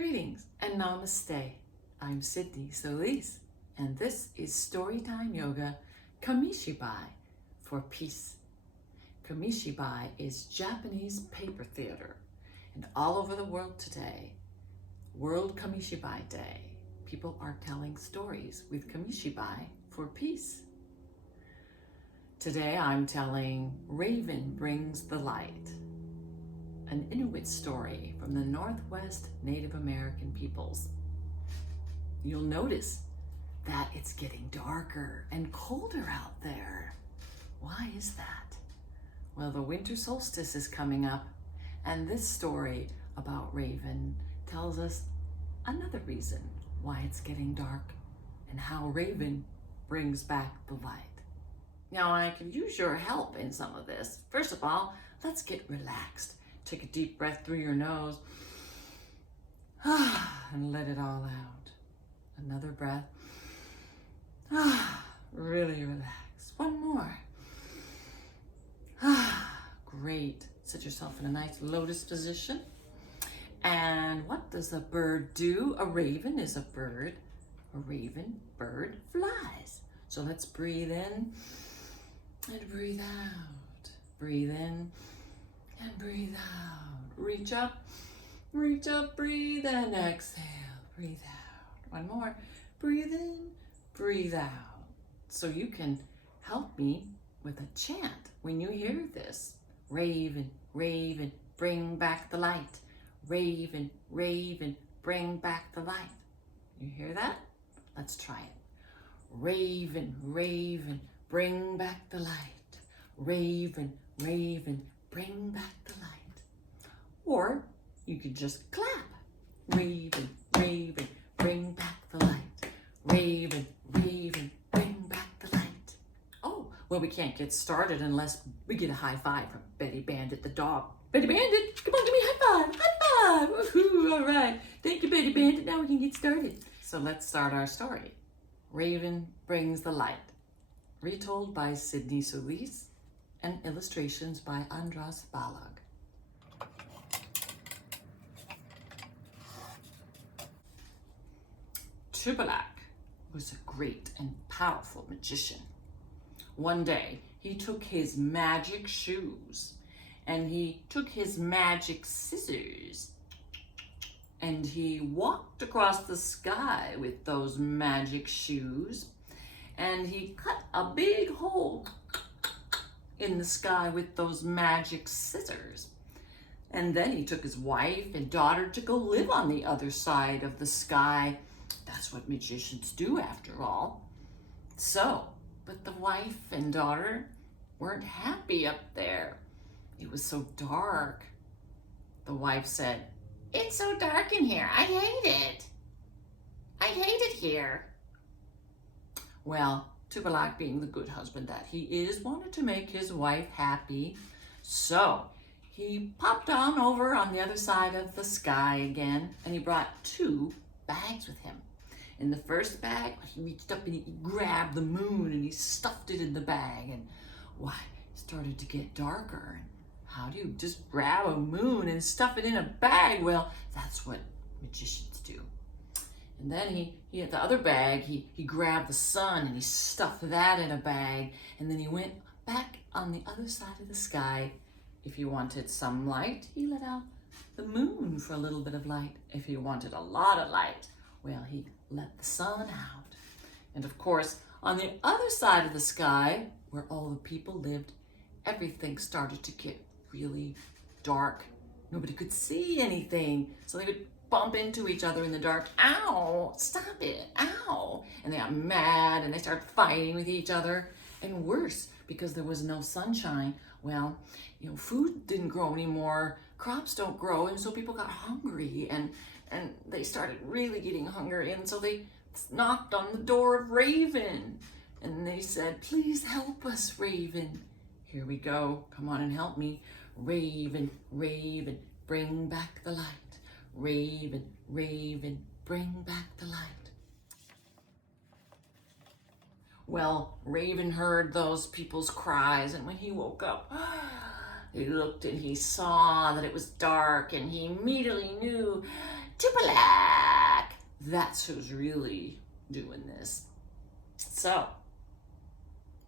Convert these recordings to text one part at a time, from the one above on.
Greetings and Namaste. I'm Sydney Solis, and this is Storytime Yoga Kamishibai for peace. Kamishibai is Japanese paper theater, and all over the world today, World Kamishibai Day, people are telling stories with Kamishibai for peace. Today I'm telling Raven Brings the Light, an Inuit story from the Northwest Native American peoples. You'll notice that it's getting darker and colder out there. Why is that? Well, the winter solstice is coming up, and this story about Raven tells us another reason why it's getting dark and how Raven brings back the light. Now, I could use your help in some of this. First of all, let's get relaxed. Take a deep breath through your nose and let it all out. Another breath. Really relax. One more. Great. Set yourself in a nice lotus position. And what does a bird do? A raven is a bird. A raven bird flies. So let's breathe in and breathe out. Breathe in and breathe out. Reach up, breathe and exhale. Breathe out. One more. Breathe in, breathe out. So you can help me with a chant when you hear this. Raven, raven, bring back the light. Raven, raven, bring back the light. You hear that? Let's try it. Raven, raven, bring back the light. Raven, raven, bring back the light. Or you could just clap. Raven, raven, bring back the light. Raven, raven, bring back the light. Oh, well, we can't get started unless we get a high five from Betty Bandit the dog. Betty Bandit, come on, give me a high five. High five. Woohoo, all right. Thank you, Betty Bandit. Now we can get started. So let's start our story. Raven Brings the Light. Retold by Sydney Solis and illustrations by Andras Balag. Tubalak was a great and powerful magician. One day, he took his magic shoes and he took his magic scissors and he walked across the sky with those magic shoes and he cut a big hole in the sky with those magic scissors. And then he took his wife and daughter to go live on the other side of the sky. That's what magicians do, after all. But the wife and daughter weren't happy up there. It was so dark. The wife said, "It's so dark in here. I hate it. I hate it here." Well, Tubalak, being the good husband that he is, wanted to make his wife happy. So he popped on over on the other side of the sky again, and he brought 2 bags with him. In the first bag, he reached up and he grabbed the moon and he stuffed it in the bag. And why, it started to get darker. And how do you just grab a moon and stuff it in a bag? Well, that's what magicians do. And then he had the other bag, he grabbed the sun and he stuffed that in a bag. And then he went back on the other side of the sky. If he wanted some light, he let out the moon for a little bit of light. If he wanted a lot of light, well, he let the sun out. And of course, on the other side of the sky, where all the people lived, everything started to get really dark. Nobody could see anything, so they would bump into each other in the dark. Ow, stop it, ow. And they got mad and they started fighting with each other. And worse, because there was no sunshine, well, food didn't grow anymore, crops don't grow, and so people got hungry and they started really getting hungry, and so they knocked on the door of Raven and they said, "Please help us, Raven." Here we go, come on and help me. Raven, raven, bring back the light. Raven, raven, bring back the light. Well, Raven heard those people's cries, and when he woke up, he looked and he saw that it was dark, and he immediately knew Tupelak! That's who's really doing this. So,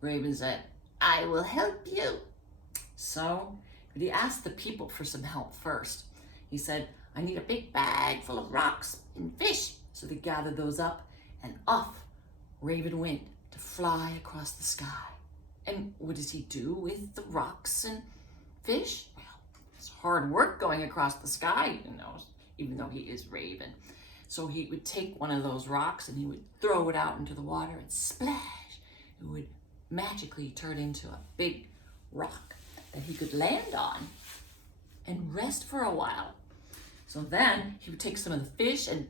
Raven said, I will help you. So, but he asked the people for some help first. He said, I need a big bag full of rocks and fish. So they gathered those up, and off Raven went to fly across the sky. And what does he do with the rocks and fish? Well, it's hard work going across the sky, even though he is Raven. So he would take one of those rocks and he would throw it out into the water, and splash, it would magically turn into a big rock that he could land on and rest for a while. So then he would take some of the fish and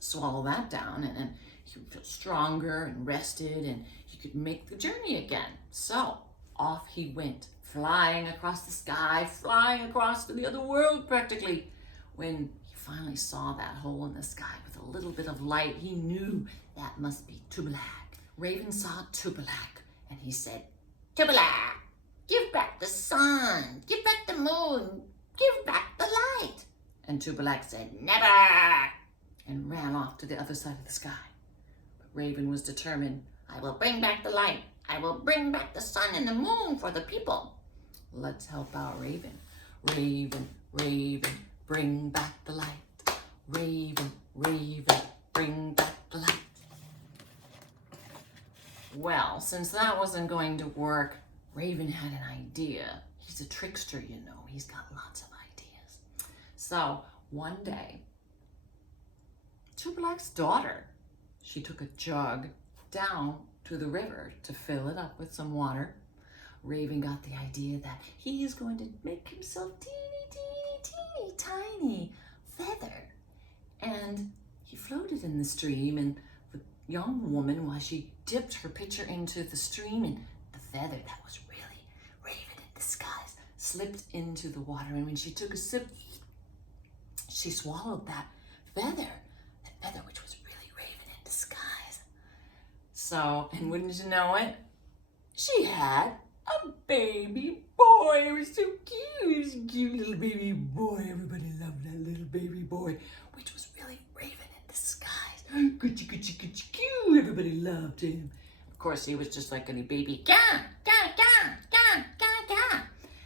swallow that down, and then he would feel stronger and rested, and he could make the journey again. So off he went, flying across the sky, flying across to the other world practically. When he finally saw that hole in the sky with a little bit of light, he knew that must be Tupelak. Raven saw Tupelak, and he said, Tupelak, give back the sun, give back the moon, give back the light. And Tupelak said, never, and ran off to the other side of the sky. But Raven was determined, I will bring back the light. I will bring back the sun and the moon for the people. Let's help out Raven. Raven, Raven, bring back the light. Raven, Raven, bring back the light. Well, since that wasn't going to work, Raven had an idea. He's a trickster, He's got lots of ideas. So one day, Tupelak's daughter, she took a jug down to the river to fill it up with some water. Raven got the idea that he is going to make himself teeny tiny feather. And he floated in the stream, and the young woman, while she dipped her pitcher into the stream, and the feather that was really Raven in disguise slipped into the water. And when she took a sip, she swallowed that feather which was really Raven in disguise. So, and wouldn't you know it, she had a baby boy. It was so cute. It was a cute little baby boy. Everybody loved that little baby boy, which was really Raven in disguise. Cute. Everybody loved him. Of course, he was just like any baby.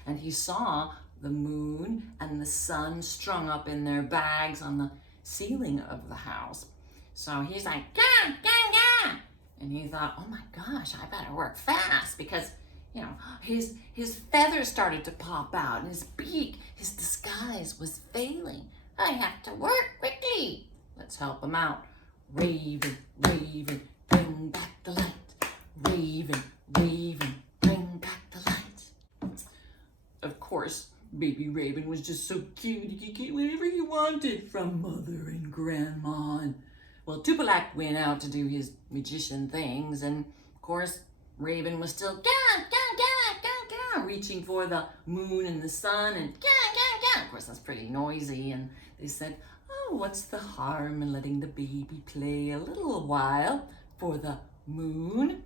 And he saw the moon and the sun strung up in their bags on the ceiling of the house. So he's like, and he thought, oh my gosh, I better work fast, because his feathers started to pop out, and his beak, his disguise was failing. I have to work quickly. Let's help him out. Raven, Raven, bring back the light. Raven, Raven, bring back the light. Of course, baby Raven was just so cute. He could get whatever he wanted from mother and grandma. And well, Tupelak went out to do his magician things, and of course, Raven was still reaching for the moon and the sun, and of course that's pretty noisy. And they said, oh, what's the harm in letting the baby play a little while for the moon?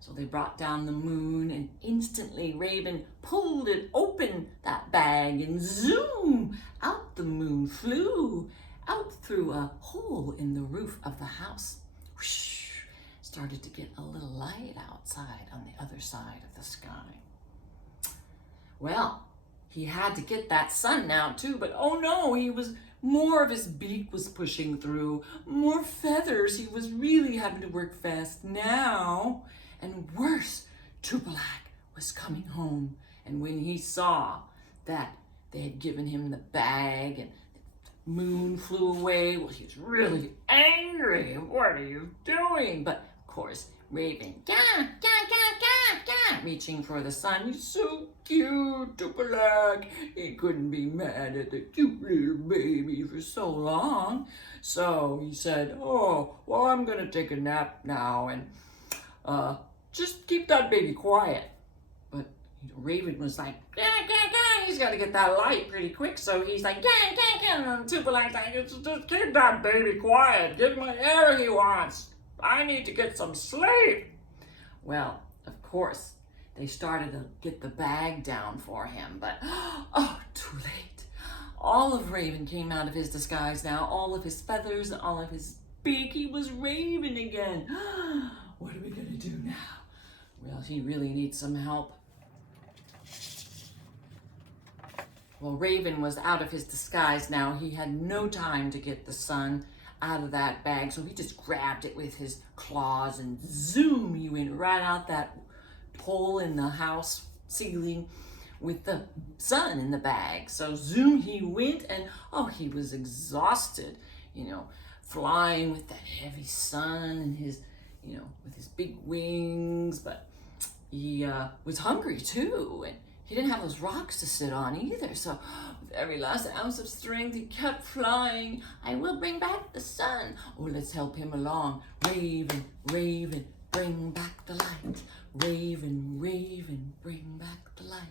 So they brought down the moon, and instantly Raven pulled it open, that bag, and zoom, out the moon flew, out through a hole in the roof of the house. Whoosh, started to get a little light outside on the other side of the sky. Well, he had to get that sun now too, but oh no, more of his beak was pushing through, more feathers. He was really having to work fast now. And worse, Tupelak was coming home, and when he saw that they had given him the bag and the moon flew away, well, he was really angry. What are you doing? But of course, Raven, reaching for the sun. He's so cute, Tupelak. He couldn't be mad at the cute little baby for so long. So he said, oh, well, I'm gonna take a nap now, and just keep that baby quiet. But Raven was like, he's got to get that light pretty quick. So he's like, and Tupelak's like, just keep that baby quiet. Give him whatever he wants. I need to get some sleep. Well, of course, they started to get the bag down for him, but oh, too late. all of Raven came out of his disguise now. All of his feathers and all of his beak. He was Raven again. What are we gonna do now? Well, he really needs some help. Well, Raven was out of his disguise now. He had no time to get the sun out of that bag, so he just grabbed it with his claws and zoom, he went right out that hole in the house ceiling with the sun in the bag. So zoom he went, and oh, he was exhausted, you know, flying with that heavy sun and his, you know, with his big wings, but he was hungry too, and he didn't have those rocks to sit on either. So with every last ounce of strength, he kept flying. I will bring back the sun. Oh, let's help him along. Raven, Raven, bring back the light. Raven, Raven, bring back the light.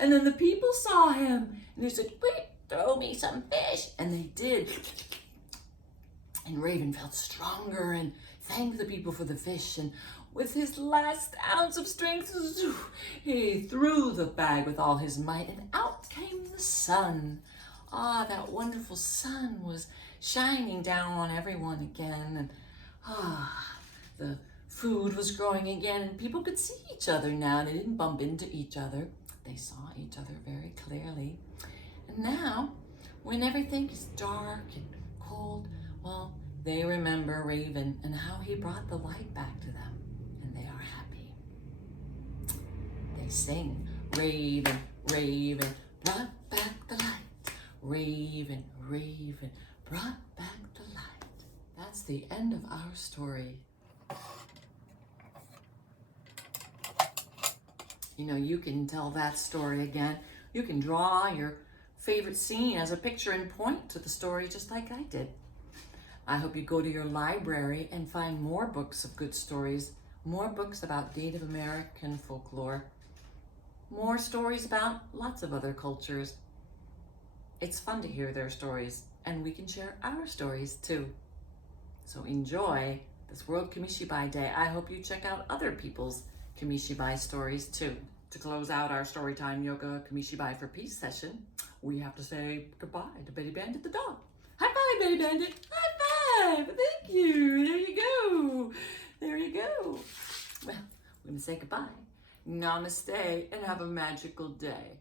And then the people saw him, and they said, quick, throw me some fish. And they did. And Raven felt stronger and thanked the people for the fish. And with his last ounce of strength, he threw the bag with all his might, and out came the sun. Ah, that wonderful sun was shining down on everyone again, and the food was growing again, and people could see each other now. They didn't bump into each other. They saw each other very clearly. And now, when everything is dark and cold, well, they remember Raven and how he brought the light back to them. They are happy. They sing, Raven, Raven, brought back the light. Raven, Raven, brought back the light. That's the end of our story. You know, you can tell that story again. You can draw your favorite scene as a picture and point to the story just like I did. I hope you go to your library and find more books of good stories, more books about Native American folklore, more stories about lots of other cultures. It's fun to hear their stories, and we can share our stories too. So enjoy this World Kamishibai Day. I hope you check out other people's Kamishibai stories too. To close out our Storytime Yoga Kamishibai for Peace session, we have to say goodbye to Betty Bandit the dog. High five, Betty Bandit. High five. Thank you. There you go. There you go. Well, we're going to say goodbye. Namaste, and have a magical day.